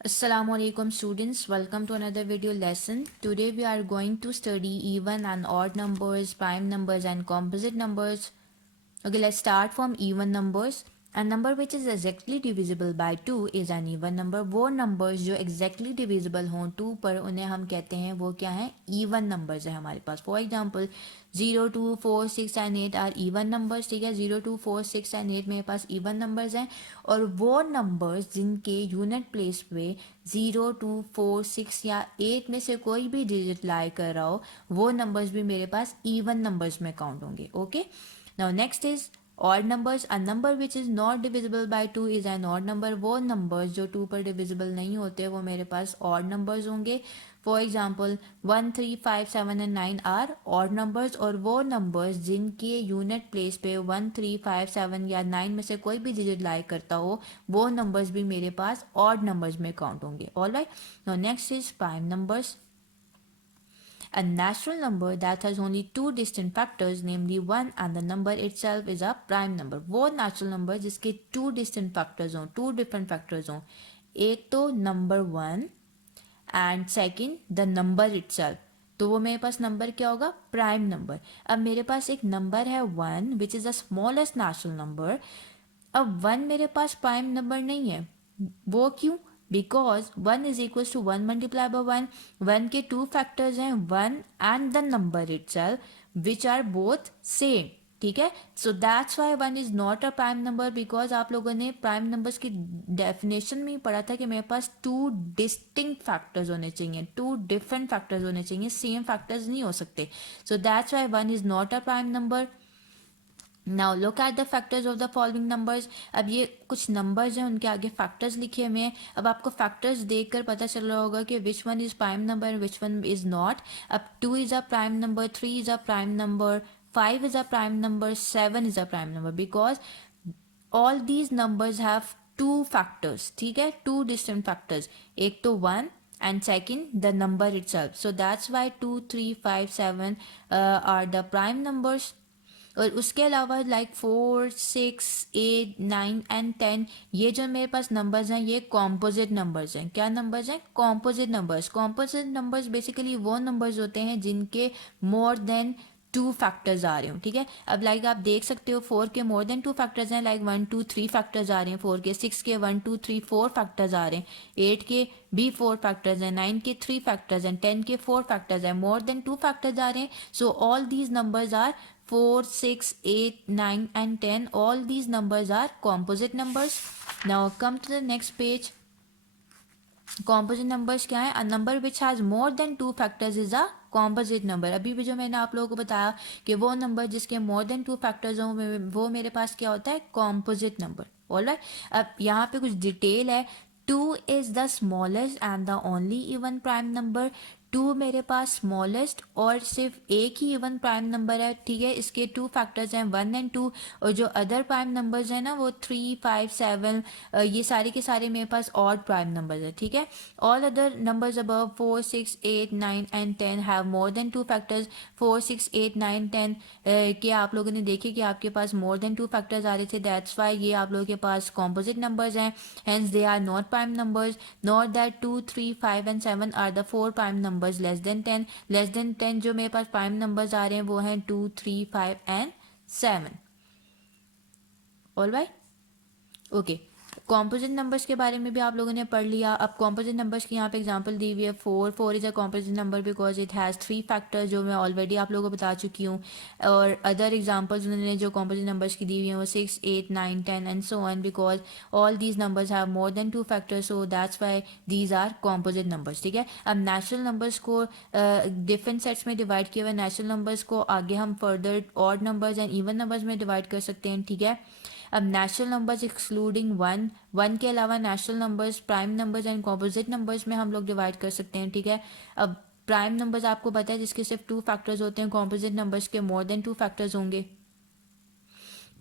Assalamualaikum students, welcome to another video lesson. Today we are going to study even and odd numbers, prime numbers and composite numbers. Okay, let's start from even numbers. A number which is exactly divisible by 2 is an even number. वो numbers जो exactly divisible हों 2 पर उन्हें हम कहते हैं वो क्या है even numbers है हमारे पास. For example 0, 2, 4, 6 and 8 are even numbers. ठीक है 0, 2, 4, 6 and 8 मेरे पास even numbers हैं और वो numbers जिनके unit place पे 0, 2, 4, 6 या 8 में से कोई भी digit lie कर रहा हो वो numbers भी मेरे पास even numbers में count होंगे. Okay. Now next is odd numbers. A number which is not divisible by 2 is an odd number. वो numbers जो 2 पर divisible नहीं होते वो मेरे पास odd numbers होंगे. For example 1, 3, 5, 7 and 9 are odd numbers और वो numbers जिनके unit place पे 1, 3, 5, 7 या 9 में से कोई भी digit lie करता हो वो numbers भी मेरे पास odd numbers में count होंगे. Alright. Now next is prime numbers. A natural number that has only two distinct factors, namely 1 and the number itself is a prime number. वो natural number जिसके two distinct factors हों, two different factors हों. एक तो number 1 and second the number itself. तो वो मेरे पास number क्या होगा प्राइम नंबर. अब मेरे पास एक नंबर है 1 which is the smallest natural number. अब 1 मेरे पास प्राइम नंबर नहीं है. वो क्यों? Because 1 is equal to 1 multiply by 1. 1 के टू फैक्टर्स हैं 1 and the number itself which are both same. ठीक है so that's why 1 is not a prime number because आप लोगों ने प्राइम नंबर्स की डेफिनेशन में ही पढ़ा था कि मेरे पास टू डिस्टिंक्ट फैक्टर्स होने चाहिए, टू डिफरेंट फैक्टर्स होने चाहिए, सेम फैक्टर्स नहीं हो सकते. सो that's why 1 is not a prime number. Now look at the factors of the following numbers. अब ये कुछ नंबर्स हैं उनके आगे फैक्टर्स लिखे हुए हैं. अब आपको फैक्टर्स देखकर पता चल रहा होगा कि which one is prime number and which one is not. अब 2 is a prime number, 3 is a prime number, 5 is a prime number, 7 is a prime number because all these numbers have two factors. ठीक है two distinct factors. एक तो 1 and second the number itself. So that's why 2, 3, 5, 7 are the prime numbers. और उसके अलावा like 4, 6, 8, 9 and 10 ये जो मेरे पास नंबर्स हैं ये कॉम्पोजिट नंबर्स हैं. क्या नंबर्स हैं? Composite numbers. Composite numbers basically वो नंबर्स होते हैं जिनके मोर देन टू फैक्टर्स आ रहे हो. ठीक है अब लाइक आप देख सकते हो 4 के मोर देन टू फैक्टर्स हैं लाइक 1, 2, 3 फैक्टर्स आ रहे हैं. 4 के 6 के 1, 2, 3, 4 फैक्टर्स आ रहे हैं. 8 के भी 4 फैक्टर्स हैं. 9 के 3 फैक्टर्स हैं. 10 के 4 फैक्टर्स हैं. मोर देन 2 फैक्टर्स आ रहे हैं. So all these numbers are 4, 6, 8, 9 and 10. All these numbers are composite numbers. Now come to the next page. Composite numbers क्या है? A number which has more than two factors is a composite number. अभी भी जो मैंने आप लोगों को बताया कि वो नंबर जिसके मोर देन टू फैक्टर्स हों वो मेरे पास क्या होता है? Composite number. ऑलराइट अब यहाँ पे कुछ डिटेल है. 2 is the smallest and the only even prime number. 2 मेरे पास स्मॉलेस्ट और सिर्फ एक ही इवन प्राइम नंबर है. ठीक है इसके टू फैक्टर्स हैं 1 एंड 2 और जो अदर प्राइम नंबर्स हैं ना वो 3, 5, 7 ये सारे के सारे मेरे पास ऑड प्राइम नंबर्स है. ठीक है all other numbers above 4, 6, 8, 9 and 10 have more than two factors. 4, 6, 8, 9, 10 के आप लोगों ने देखे कि आपके पास मोर देन टू फैक्टर्स आ रहे थे. दैट्स वाई ये आप लोगों के पास कॉम्पोजिट नंबर्स हैं. Hence they are not prime numbers. Not that 2, 3, 5 and 7 are the 4 prime numbers less than 10. Less than 10 जो मेरे पास प्राइम नंबर्स आ रहे हैं वो हैं 2, 3, 5 and 7. Alright okay composite numbers के बारे में भी आप लोगों ने पढ़ लिया. अब कॉम्पोजिट नंबर्स की यहाँ पे एग्जांपल दी हुई है 4 is a composite number because it has 3 factors जो मैं ऑलरेडी आप लोगों को बता चुकी हूँ. और अदर एग्जांपल्स उन्होंने जो कॉम्पोजिट नंबर्स की दी हुई हैं वो 6, 8, 9, 10 and so on because all these numbers have more than 2 factors so that's why these are composite numbers. ठीक है अब नेचुरल नंबर्स को डिफरेंट सेट्स में डिवाइड किए हुए नेचुरल नंबर्स को आगे हम further odd numbers and even numbers में डिवाइड कर सकते हैं. ठीक है अब नेचुरल नंबर्स एक्सक्लूडिंग 1 के अलावा natural numbers prime numbers and composite numbers में हम लोग डिवाइड कर सकते हैं. ठीक है अब प्राइम नंबर्स आपको पता है जिसके सिर्फ 2 फैक्टर्स होते हैं. कॉम्पोजिट नंबर्स के मोर देन 2 फैक्टर्स होंगे.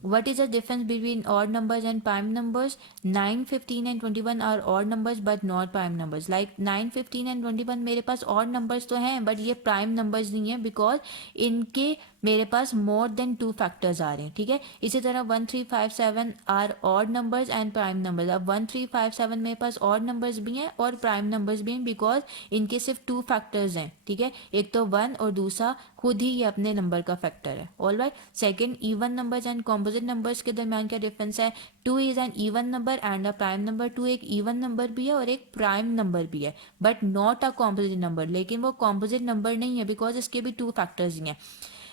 What is the difference between odd numbers and prime numbers? 9, 15 and 21 are odd numbers but not prime numbers. Like 9, 15 and 21 मेरे पास odd numbers तो हैं but ये prime numbers नहीं है because इनके मेरे पास मोर देन 2 फैक्टर्स आ रहे हैं, ठीक है। इसी तरह 1 3 5 7 are odd numbers and prime numbers. अब 1 3 5 7 मेरे पास ऑड नंबर्स भी हैं और प्राइम नंबर्स भी हैं बिकॉज इनके सिर्फ 2 फैक्टर्स हैं, ठीक है। एक तो 1 और दूसरा खुद ही ये अपने नंबर का फैक्टर है। All right. Second, even numbers and composite numbers के दरमियान क्या डिफरेंस है? 2 is an even number and a prime number. 2 एक इवन नंबर भी है और एक प्राइम नंबर भी है, but not a composite number. लेकिन वो कॉम्पोजिट नंबर नहीं है बिकॉज इसके भी 2 फैक्टर्स ही हैं।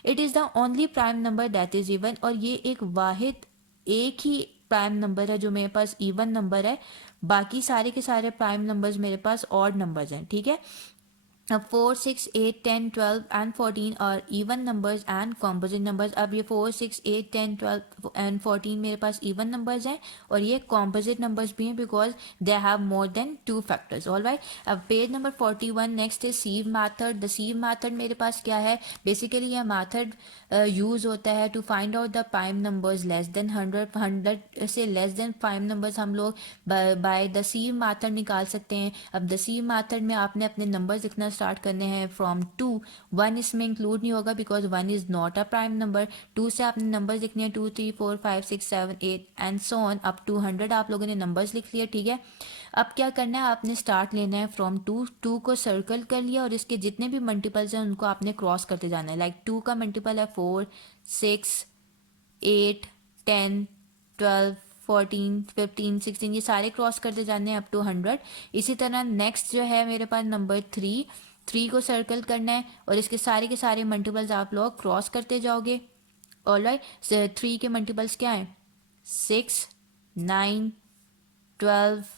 It is the only prime number that is even, और ये एक वाहिद एक ही प्राइम नंबर है जो मेरे पास इवन नंबर है। बाकी सारे के सारे प्राइम नंबर्स मेरे पास ऑड नंबर्स हैं, ठीक है। अब 4 6 8 10 12 एंड 14 और even numbers and composite numbers. अब ये 4 6 8 10 12 एंड 14 मेरे पास इवन नंबर्स हैं और ये कॉम्पोजिट नंबर्स भी हैं because they have more than 2 factors. All right. अब page number 41 next is sieve method. The sieve method मेरे पास क्या है? बेसिकली यह मैथड यूज होता है to find out the prime numbers less than 100। 100 से लेस देन प्राइम नंबर्स हम लोग बाय द सीव मैथड निकाल सकते हैं। अब द सीव मैथड में आपने अपने नंबर्स लिखना स्टार्ट करने हैं फ्रॉम 2। 1 इसमें इंक्लूड नहीं होगा because 1 is not a prime number. 2 से आपने नंबर्स लिखने हैं 2 3 4 5 6 7 8 and so on up to 100 आप लोगों ने नंबर्स लिख लिया, ठीक है। अब क्या करना है? आपने स्टार्ट लेना है फ्रॉम 2। 2 को सर्कल कर लिया और इसके जितने भी मल्टीपल्स हैं उनको आपने क्रॉस करते जाना है। लाइक 2 का मल्टीपल है 4 6 8 10 12 14 15 16, ये सारे क्रॉस करते जाने हैं अप टू 100। इसी तरह नेक्स्ट जो है मेरे पास नंबर 3। 3 को सर्कल करना है और इसके सारे के सारे मल्टीपल्स आप लोग क्रॉस करते जाओगे। ऑलराइट। 3 के मल्टीपल्स क्या हैं? 6 9 12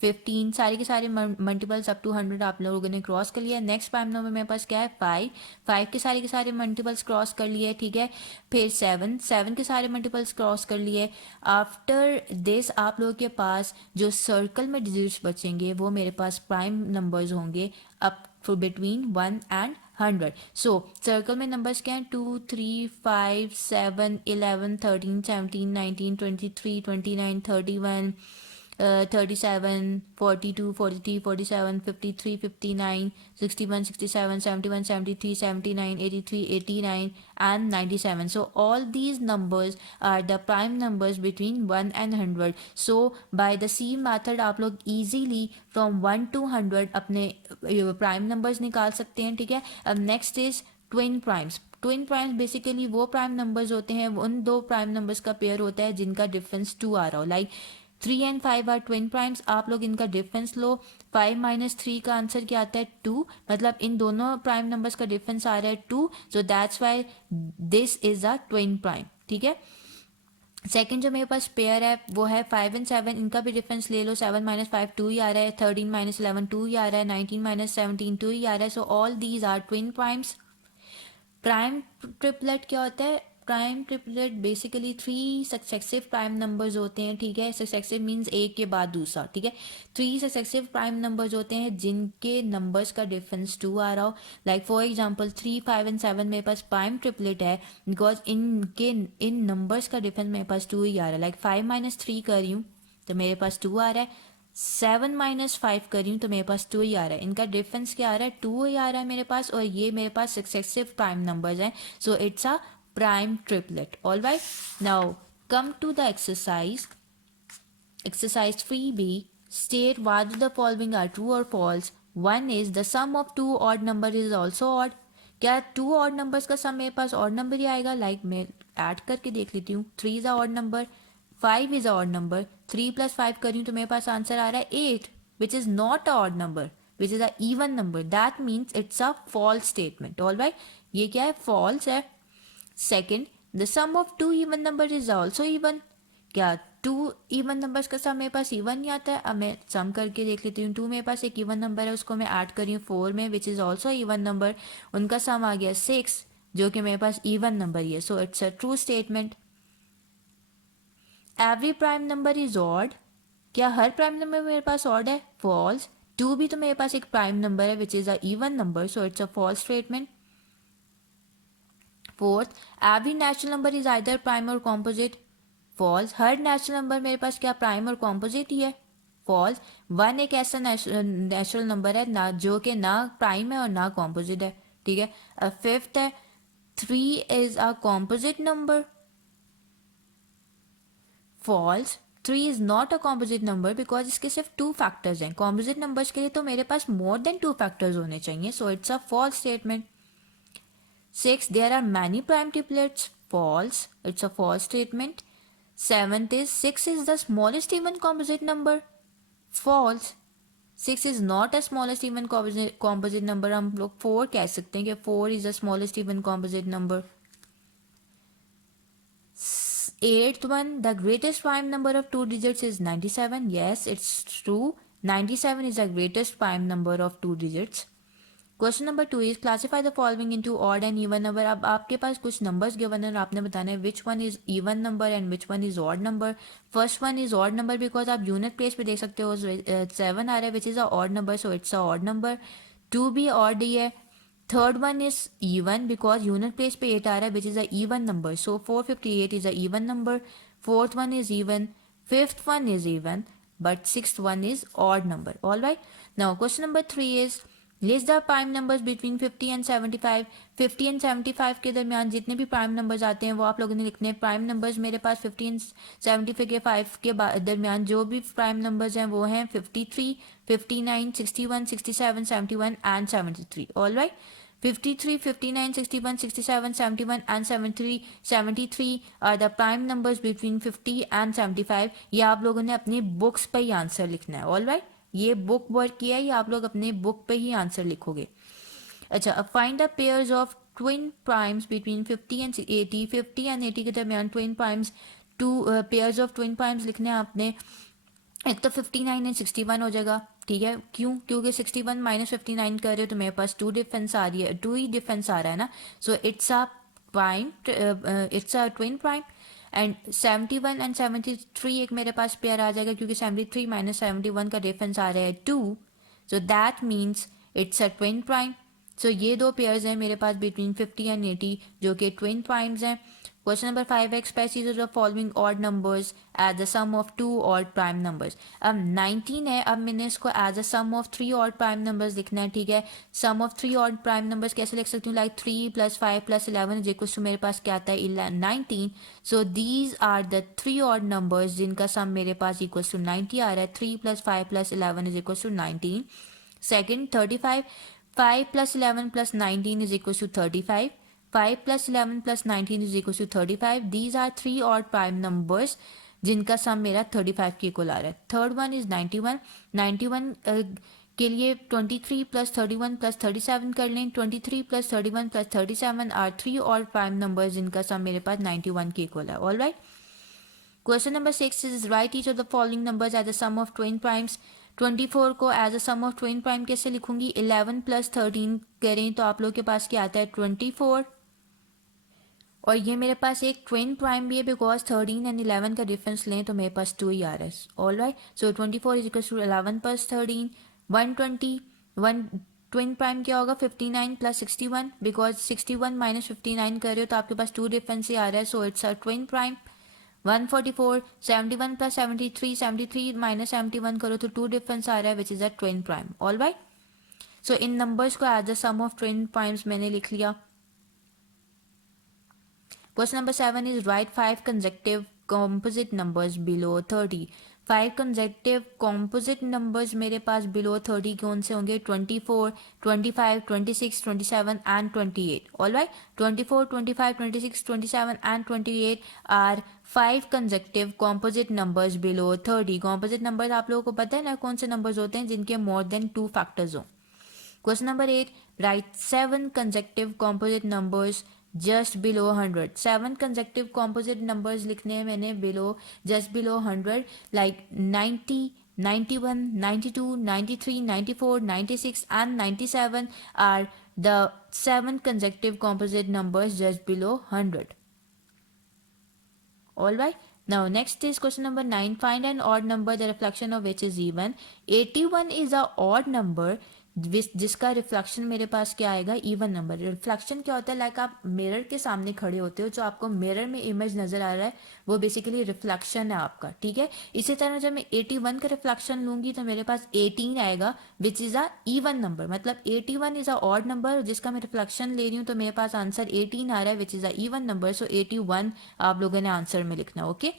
15, सारे के सारे मल्टीपल्स अप टू 100 आप लोगों ने क्रॉस कर लिया। नेक्स्ट प्राइम नंबर मेरे पास क्या है? 5। 5 के सारे मल्टीपल्स क्रॉस कर लिए, ठीक है। फिर 7। 7 के सारे मल्टीपल्स क्रॉस कर लिए। आफ्टर दिस आप लोगों के पास जो सर्कल में डिजिट्स बचेंगे वो मेरे पास प्राइम नंबर्स होंगे up for between 1 and 100। So circle में नंबर्स क्या हैं? 2 3 5 7 11 13 17 19 23 29 31 37 42 43 47 53 59 61 67 71 73 79 83 89 and 97. So all these numbers are the prime numbers between 1 and 100. So by the C method आप लोग easily from 1 to 100 अपने prime numbers निकाल सकते हैं, ठीक है। अब next is twin primes. Twin primes basically वो प्राइम नंबर्स होते हैं, उन दो प्राइम नंबर्स का पेयर होता है जिनका डिफरेंस 2 आ रहा हो। Like 3 and 5 are twin primes. आप लोग इनका डिफरेंस लो। 5 माइनस 3 का आंसर क्या आता है? 2। मतलब इन दोनों प्राइम नंबर्स का डिफरेंस आ रहा है 2, सो that's why this is a twin prime, ठीक है। सेकंड जो मेरे पास पेयर है वो है 5 एंड 7। इनका भी डिफरेंस ले लो। 7 माइनस 5 2 ही आ रहा है। 13 माइनस 11 2 ही आ रहा है। 19 माइनस 17 2 ही आ रहा है। So all these are twin primes. Prime triplet क्या होता है? Prime triplet basically 3 successive prime numbers होते हैं, ठीक है। सक्सेसिव मीन्स एक के बाद दूसरा, ठीक है। 3 सक्सेसिव प्राइम नंबर्स होते हैं जिनके नंबर्स का डिफरेंस 2 आ रहा हो। लाइक फॉर एग्जांपल 3 5 एंड 7 मेरे पास प्राइम ट्रिपलेट है बिकॉज इन नंबर्स का डिफरेंस मेरे पास 2 ही आ रहा है। लाइक 5 माइनस 3 कर रही हूँ तो मेरे पास 2 आ रहा है। 7 माइनस 5 कर रही हूँ तो मेरे पास 2 ही आ रहा है। इनका डिफरेंस क्या आ रहा है? 2 ही आ रहा है मेरे पास, और ये मेरे पास सक्सेसिव प्राइम नंबर्स हैं। So it's a prime triplet. All right, now come to the exercise. Exercise 3B. State whether the following are true or false. One is the sum of two odd number is also odd. क्या 2 odd numbers का सम मेरे पास odd number ही आएगा? Like मैं add करके देख लेती हूँ। 3 is a odd number, 5 is a odd number. 3 plus 5 करी तो मेरे पास आंसर आ रहा है 8, which is not a odd number, which is a even number. That means it's a false statement. All right, ये क्या है? फॉल्स है। Second, the sum of two even number is also even. क्या 2 even numbers का सम मेरे पास even नहीं आता है? अब मैं सम करके देख लेती हूँ। 2 मेरे पास एक इवन नंबर है, उसको मैं ऐड कर रही हूँ 4 में, which is also even number. उनका सम आ गया 6, जो कि मेरे पास इवन नंबर ही है। So it's a true statement. Every prime number is odd. क्या हर प्राइम नंबर मेरे पास ऑड है? फॉल्स। 2 भी तो मेरे पास एक प्राइम नंबर है which is a even number, so it's a false statement. Fourth, every natural number is either prime और कॉम्पोजिट। फॉल्स। हर नेचुरल नंबर मेरे पास क्या प्राइम और कॉम्पोजिट ही है? फॉल्स। 1 एक ऐसा नेचुरल नंबर है ना जो कि ना प्राइम है और ना कॉम्पोजिट है, ठीक है। फिफ्थ है 3 is a composite number? False. 3 is not a composite number because इसके सिर्फ 2 factors हैं. Composite numbers के लिए तो मेरे पास more than 2 factors होने चाहिए. So it's a false statement. 6. There are many prime triplets. False. It's a false statement. 7th is 6 is the smallest even composite number. False. 6 is not a smallest even composite number. हम लोग 4 कह सकते हैं कि 4 is the smallest even composite number. 8th one, the greatest prime number of 2 digits is 97. Yes, it's true. 97 is the greatest prime number of 2 digits. Question number 2 is classify the following into odd and even number. अब आपके पास कुछ numbers given है और आपने बताना है which one is even number and which one is odd number. First one is odd number because आप unit place पे देख सकते हो 7 आ रहा है which is a odd number, so it's a odd number. 2 भी ऑड ही है. Third one is even because unit place पे 8 आ रहा है which is a even number, so 458 is a even number. Fourth one is even. Fifth one is even but sixth one is odd number. All right, now question number 3 is list the prime numbers between 50 and 75. 50 and 75 के दरमियान जितने भी prime numbers आते हैं वो आप लोगों ने लिखने हैं. प्राइम नंबर्स मेरे पास 50 and 75 के दरमियान जो भी प्राइम नंबर्स हैं वो हैं 53, 59, 61, 67, 71 and 73. All right, 53, 59, 61, 67, 71 and 73. 73 are the prime numbers between 50 and 75. ये आप लोगों ने अपनी बुक्स पर ही आंसर लिखना है. ऑल राइट, ये बुक वर्क किया है, ये आप लोग अपने बुक पे ही आंसर लिखोगे. अच्छा, अब find the pairs of twin primes between 50 and 80. 50 and 80 के दरमियान twin primes, two pairs of twin primes लिखने हैं आपने. एक तो 59 एंड 61 हो जाएगा. ठीक है, क्यों? क्योंकि 61 माइनस 59 कर रहे हो तो मेरे पास 2 डिफरेंस आ रही है, 2 ही डिफरेंस आ रहा है ना. सो it's a prime, it's a twin prime. And 71 and 73 एक मेरे पास पेयर आ जाएगा क्योंकि 73 माइनस 71 का डिफरेंस आ रहा है 2. So that means it's a twin prime. सो ये दो पेयर्स हैं मेरे पास बिटवीन 50 एंड 80 जो कि ट्विन प्राइम्स हैं. Question number 5, express uses of following odd numbers as the sum of 2 odd prime numbers. अब 19 है, अब मैंने इसको as a sum of 3 odd prime numbers लिखना है. ठीक है, sum of 3 odd prime numbers कैसे लिख सकती हूँ? लाइक 3 + 5 + 11 इज इक्वल टू मेरे पास क्या आता है 19. So these are the 3 odd numbers जिनका सम मेरे पास इक्वल टू 90 आ रहा है. 3 + 5 + 11 is equal to 19. Second 35, 5 + 11 + 19 is equals to 35. 5 + 11 + 19 is equals to 35. These are 3 odd prime numbers जिनका सम मेरा 35 के इक्वल आ रहा है. Third one is 91. 91 के लिए 23 + 31 + 37 कर लें. 23 + 31 + 37 आर 3 odd prime numbers जिनका सम मेरे पास 91 के इक्वल है. All right, question number 6 is write each of the following numbers as a sum of twin primes. 24 को as a sum of twin prime कैसे लिखूंगी? 11 + 13 करें तो आप लोग के पास क्या आता है 24. और ये मेरे पास एक ट्विन प्राइम भी है बिकॉज 13 एंड 11 का डिफरेंस लें तो मेरे पास 2 ही आ रहा है. All right, so 24 is equal to 11 + 13. 120, one twin prime क्या होगा? 59 + 61 बिकॉज 61 माइनस 59 कर रहे हो तो आपके पास 2 डिफरेंस ही आ रहा है. So it's a twin prime. 144, 71 + 73, 73 minus 71 करो तो 2 डिफरेंस आ रहा है which is a twin prime. All right, so in numbers को as the sum of twin primes मैंने लिख लिया. Question number 7 is right 5 consecutive composite numbers below 30. 5 consecutive composite numbers मेरे पास बिलो 30 कौन से होंगे? 24, 25, 26, 27 and 28. All right, 24, 25, 26, 27 and 28 are 5 consecutive composite numbers below 30. Composite numbers आप लोगों को पता है ना कौन से नंबर्स होते हैं जिनके मोर देन 2 फैक्टर्स हो. Question number 8, right 7 consecutive composite numbers just below 100. 7 consecutive composite numbers लिखने हैं मैंने below, just below 100, like 90, 91, 92, 93, 94, 96 and 97 are the 7 consecutive composite numbers just below 100. Alright, now next is question number 9. Find an odd number the reflection of which is even. 81 is a odd number जिसका reflection मेरे पास क्या आएगा, even number. Reflection क्या होता है, like आप mirror के सामने खड़े होते हो, जो आपको मिरर में इमेज नजर आ रहा है वो बेसिकली रिफ्लेक्शन है आपका, ठीक है। इसी तरह जब मैं 81 का रिफ्लेक्शन लूंगी तो मेरे पास 18 आएगा विच इज अ इवन नंबर, मतलब 81 इज अ ऑड नंबर जिसका मैं रिफ्लेक्शन ले रही हूँ, तो मेरे पास आंसर 18 आ रहा है which is a even number, so 81 आप लोगों ने आंसर में लिखना, okay.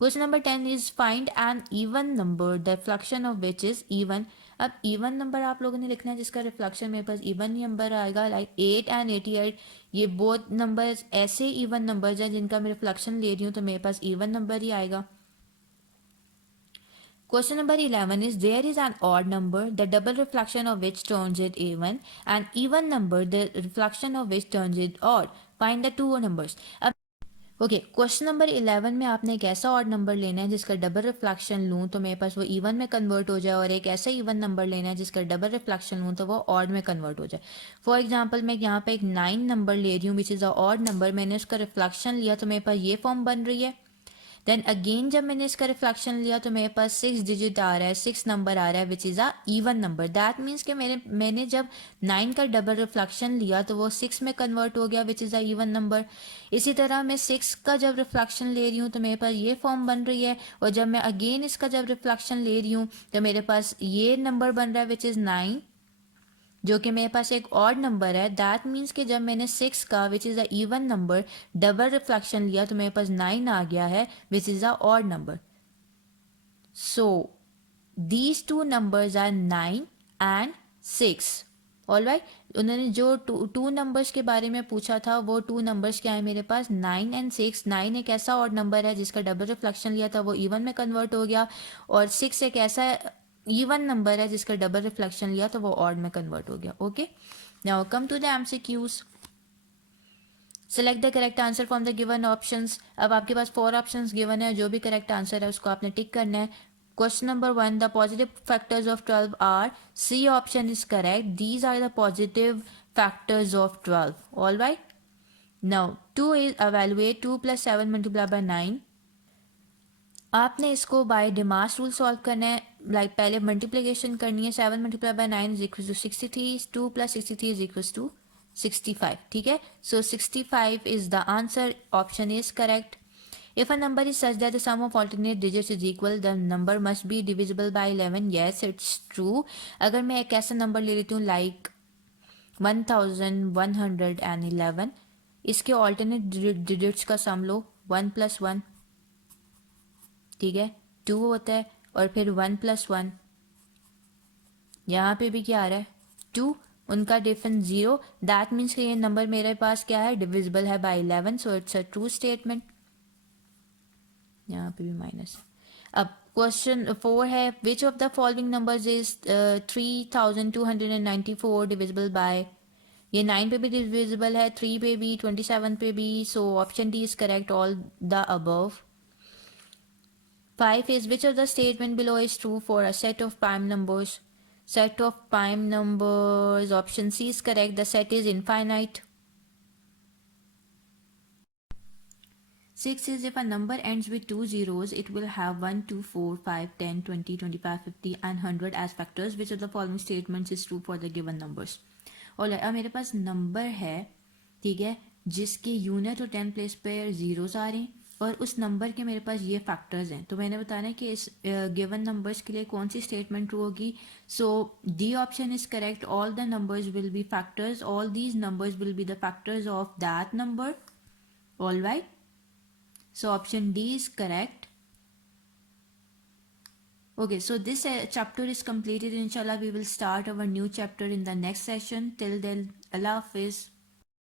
Question number 10 is find an even number the reflection of which is even. अब इवन नंबर आप लोगों ने लिखना है जिसका रिफ्लेक्शन मेरे पास इवन नंबर आएगा, लाइक 8 एंड 88, ये बोथ नंबर्स ऐसे इवन नंबर्स हैं जिनका मैं रिफ्लेक्शन ले रही हूँ, तो मेरे पास इवन नंबर ही आएगा। Question number 11 is there is an odd number, the double reflection of which turns it even, and even number, the reflection of which turns it odd. Find the two numbers. अब okay, question number 11 में आपने एक ऐसा odd number लेना है जिसका double reflection लूँ तो मेरे पास वो इवन में कन्वर्ट हो जाए, और एक ऐसा इवन नंबर लेना है जिसका डबल रिफ्लेक्शन लूँ तो वो ऑड में कन्वर्ट हो जाए। फॉर एग्जांपल मैं यहाँ पे एक 9 नंबर ले रही हूँ विच इज़ अ ऑड नंबर, मैंने उसका रिफ्लेक्शन लिया तो मेरे पास ये फॉर्म बन रही है। देन अगेन जब मैंने इसका रिफ्लेक्शन लिया तो मेरे पास 6 डिजिट आ रहा है, 6 नंबर आ रहा है which is a even number. That means कि मैंने जब 9 का डबल रिफ्लेक्शन लिया तो वो 6 में कन्वर्ट हो गया विच इज़ अ इवन नंबर। इसी तरह मैं 6 का जब रिफ्लेक्शन ले रही हूँ तो मेरे पास ये फॉर्म बन रही है, और जब मैं अगेन इसका जब रिफ्लेक्शन ले रही हूँ तो मेरे पास ये नंबर बन रहा है विच इज़ 9, जो कि मेरे पास एक ऑड नंबर है। दैट मीन्स कि जब मैंने 6 का which is a even number double reflection लिया तो मेरे पास 9 आ गया है which is a odd number. So these two numbers are 9 and 6। All right, उन्होंने जो टू नंबर्स के बारे में पूछा था वो टू नंबर्स क्या है मेरे पास, 9 एंड 6। 9 एक ऐसा ऑड नंबर है जिसका डबल रिफ्लेक्शन लिया था वो इवन में कन्वर्ट हो गया, और 6 एक ऐसा इवन नंबर है जिसका डबल रिफ्लेक्शन लिया तो वो ऑड में कन्वर्ट हो गया, okay. Now come to the MCQs. Select the correct answer from the given options. अब आपके पास 4 ऑप्शंस गिवन है, जो भी करेक्ट आंसर है उसको आपने टिक करना है। Question number 1, the positive factors of 12 are, C option is correct, these are the positive factors of 12, all right. Now 2 is evaluate 2 + 7 × 9। आपने इसको बाय डिमास रूल सॉल्व करना है, लाइक पहले मल्टीप्लिकेशन करनी है। 7 × 9 is equal to 63, 2 + 63 is equal to 65, ठीक है। So 65 is the answer, option is correct. If a number is such that the sum of alternate digits is equal, the number must be divisible by 11. Yes, it's true. अगर मैं एक ऐसा number ले लेती हूँ like 1111, इसके alternate digits का सम लो 1 + 1, ठीक है, 2 होता है, और फिर 1 + 1, यहाँ पे भी क्या आ रहा है 2, उनका डिफरेंस 0। दैट मीन्स कि ये नंबर मेरे पास क्या है, डिविजिबल है by 11, so it's a true statement. यहाँ पे भी माइनस है। अब क्वेश्चन 4 है, which of the following numbers is 3294 divisible by, ये 9 पे भी डिविजिबल है, 3 पे भी, 27 पे भी, so option D is correct, all the above. 5 is which of the statement below is true for a set of prime numbers? Set of prime numbers, option C is correct, the set is infinite. 6 is if a number ends with two zeros, it will have 1, 2, 4, 5, 10, 20, 25, 50 and 100 as factors. Which of the following statements is true for the given numbers? और अब मेरे पास number है, ठीक है, जिसके unit और 10 place पर zeros आ रहे हैं, और उस नंबर के मेरे पास ये फैक्टर्स हैं। तो मैंने बताना है कि इस गिवन नंबर्स के लिए कौन सी स्टेटमेंट ट्रू होगी। So D option is correct, all the numbers will be factors, all these numbers will be the factors of that number, all right. So option D is correct. Okay, so this chapter is completed. Inshallah, we will start our new chapter in the next session. Till then, Allah Hafiz.